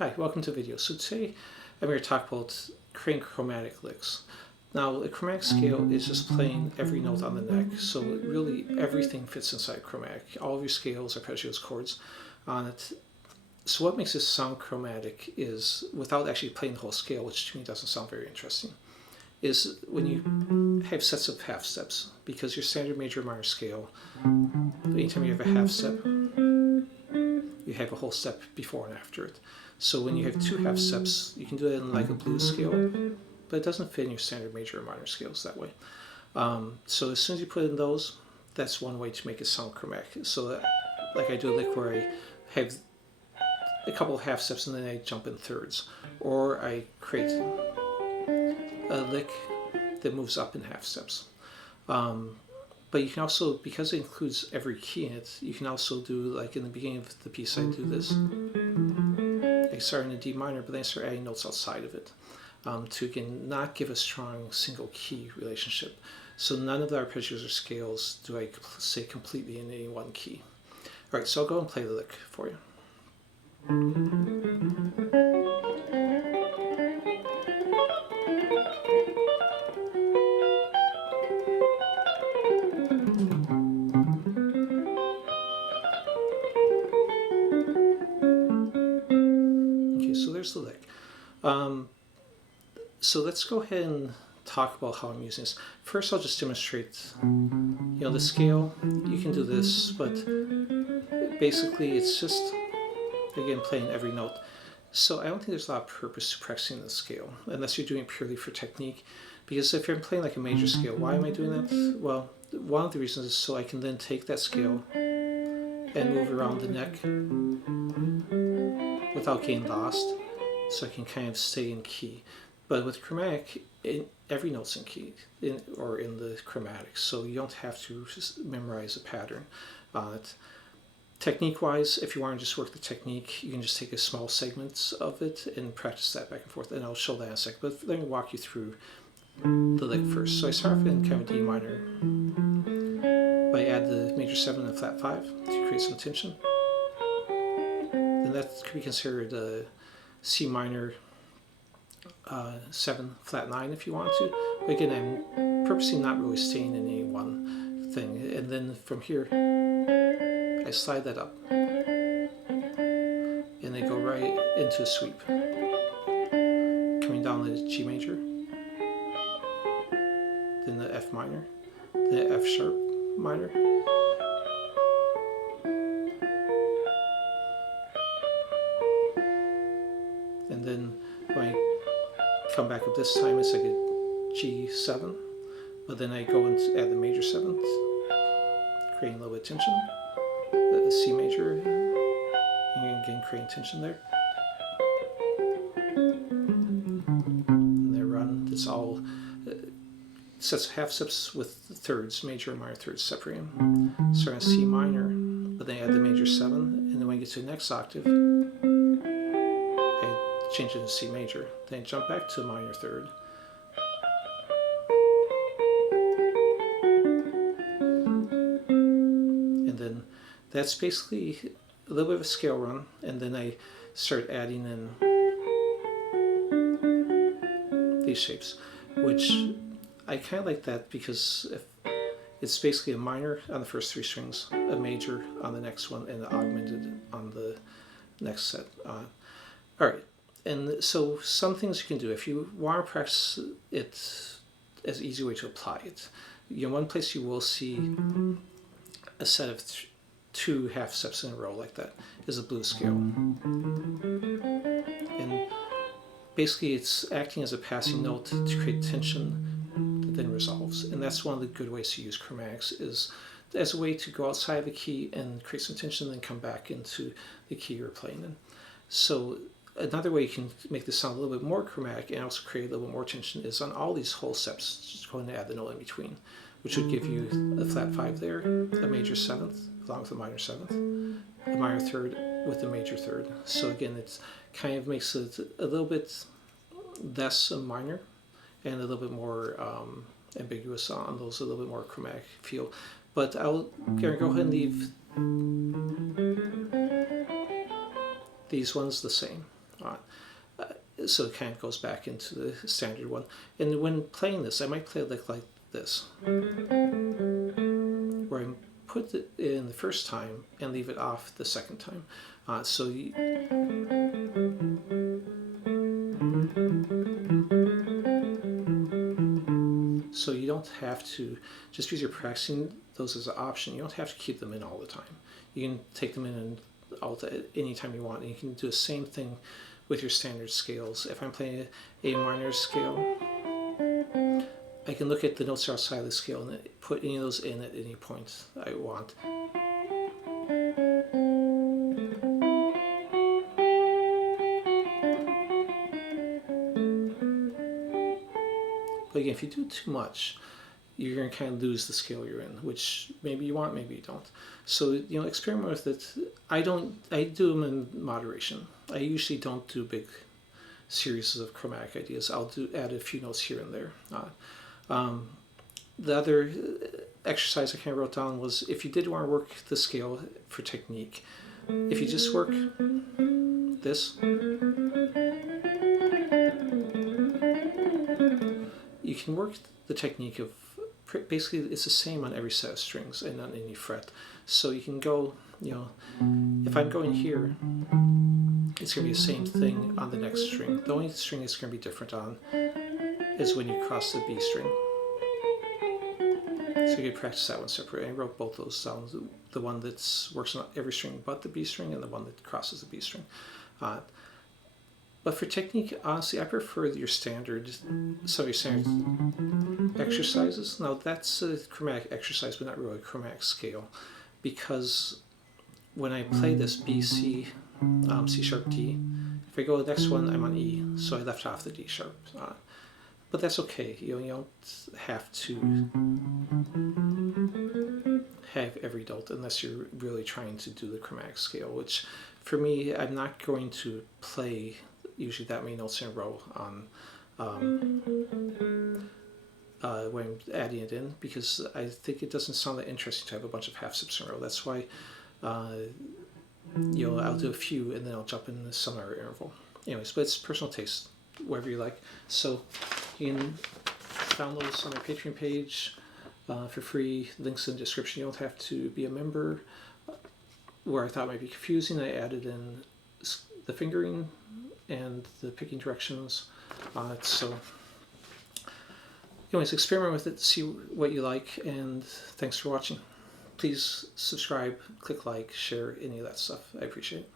Hi, welcome to the video. So today I'm going to talk about creating chromatic licks. Now, a chromatic scale is just playing every note on the neck, so really everything fits inside chromatic. All of your scales, arpeggios, chords on it. So what makes this sound chromatic is, without actually playing the whole scale, which to me doesn't sound very interesting, is when you have sets of half steps. Because your standard major minor scale, anytime you have a half step, you have a whole step before and after it. So when you have two half steps, you can do it in like a blues scale, but it doesn't fit in your standard major or minor scales that way. So as soon as you put in those, that's one way to make it sound chromatic. So that, like I do a lick where I have a couple of half steps and then I jump in thirds, or I create a lick that moves up in half steps. But you can also, because it includes every key in it, you can also do, like in the beginning of the piece, I do this. I start in a D minor, but then I start adding notes outside of it to, again, not give a strong single key relationship. So none of the arpeggios or scales do I say completely in any one key. All right, so I'll go and play the lick for you. So there's the lick. So let's go ahead and talk about how I'm using this. First, I'll just demonstrate, the scale. You can do this, but basically it's just, again, playing every note. So I don't think there's a lot of purpose to practicing the scale, unless you're doing it purely for technique. Because if you're playing like a major scale, why am I doing that? Well, one of the reasons is so I can then take that scale and move around the neck without getting lost, so I can kind of stay in key. But with chromatic, every note's in key, or in the chromatic, so you don't have to just memorize a pattern on it. Technique-wise, if you want to just work the technique, you can just take a small segment of it and practice that back and forth, and I'll show that in a second. But let me walk you through the lick first. So I start off in kind of D minor, but I add the major 7 and flat 5 to create some tension. Then that could be considered a C minor 7 flat 9 if you want to. But again, I'm purposely not really staying in any one thing. And then from here, I slide that up, and they go right into a sweep, coming down the G major, then the F minor, the F sharp minor, and then when I come back up this time, it's like a G7, but then I go and add the major 7th, creating a little bit of tension, the C major, and again creating tension there. And they run, it's all sets half steps with thirds, major and minor thirds separating. Start on C minor, but then I add the major 7, and then when I get to the next octave, I change it to C major. Then I jump back to the minor third. And then that's basically a little bit of a scale run, and then I start adding in these shapes, which I kind of like that because if it's basically a minor on the first 3 strings, a major on the next one, and an augmented on the next set. All right, and so some things you can do if you want to practice it as an easy way to apply it. One place you will see a set of 2 half steps in a row like that is a blues scale, and basically it's acting as a passing note to create tension that then resolves. And that's one of the good ways to use chromatics, is as a way to go outside of the key and create some tension, and then come back into the key you're playing in. So another way you can make this sound a little bit more chromatic and also create a little bit more tension is on all these whole steps, just go ahead and add the note in between, which would give you a flat 5 there, a major 7th along with a minor 7th, a minor 3rd with a major 3rd. So again, it kind of makes it a little bit less minor and a little bit more ambiguous on those, a little bit more chromatic feel. But I'll go ahead and leave these ones the same. So it kind of goes back into the standard one. And when playing this, I might play it like this, where I put it in the first time and leave it off the second time. So you don't have to, just because you're practicing those as an option, you don't have to keep them in all the time. You can take them in and out at any time you want, and you can do the same thing with your standard scales. If I'm playing a minor scale, I can look at the notes outside of the scale and put any of those in at any point I want. But again, if you do too much, you're going to kind of lose the scale you're in, which maybe you want, maybe you don't. So, experiment with it. I do them in moderation. I usually don't do big series of chromatic ideas. I'll add a few notes here and there. The other exercise I kind of wrote down was, if you did want to work the scale for technique, if you just work this, you can work the technique of, basically it's the same on every set of strings and on any fret. So you can go, if I'm going here, it's going to be the same thing on the next string. The only string it's going to be different on is when you cross the B string. So you can practice that one separately. I wrote both those down, the one that works on every string but the B string, and the one that crosses the B string. But for technique, honestly, I prefer your standard exercises. Now that's a chromatic exercise, but not really a chromatic scale, because when I play this B, C, C sharp, D, if I go to the next one, I'm on E, so I left off the D sharp. But that's okay. You don't have to have every note unless you're really trying to do the chromatic scale, which for me, I'm not going to play usually that many notes in a row on when I'm adding it in, because I think it doesn't sound that interesting to have a bunch of half steps in a row. That's why I'll do a few and then I'll jump in some other interval. Anyways, but it's personal taste, whatever you like. So you can download this on our Patreon page for free. Links in the description. You don't have to be a member. Where I thought might be confusing, I added in the fingering and the picking directions on it. So anyways, experiment with it, see what you like, and thanks for watching. Please subscribe, click like, share, any of that stuff. I appreciate it.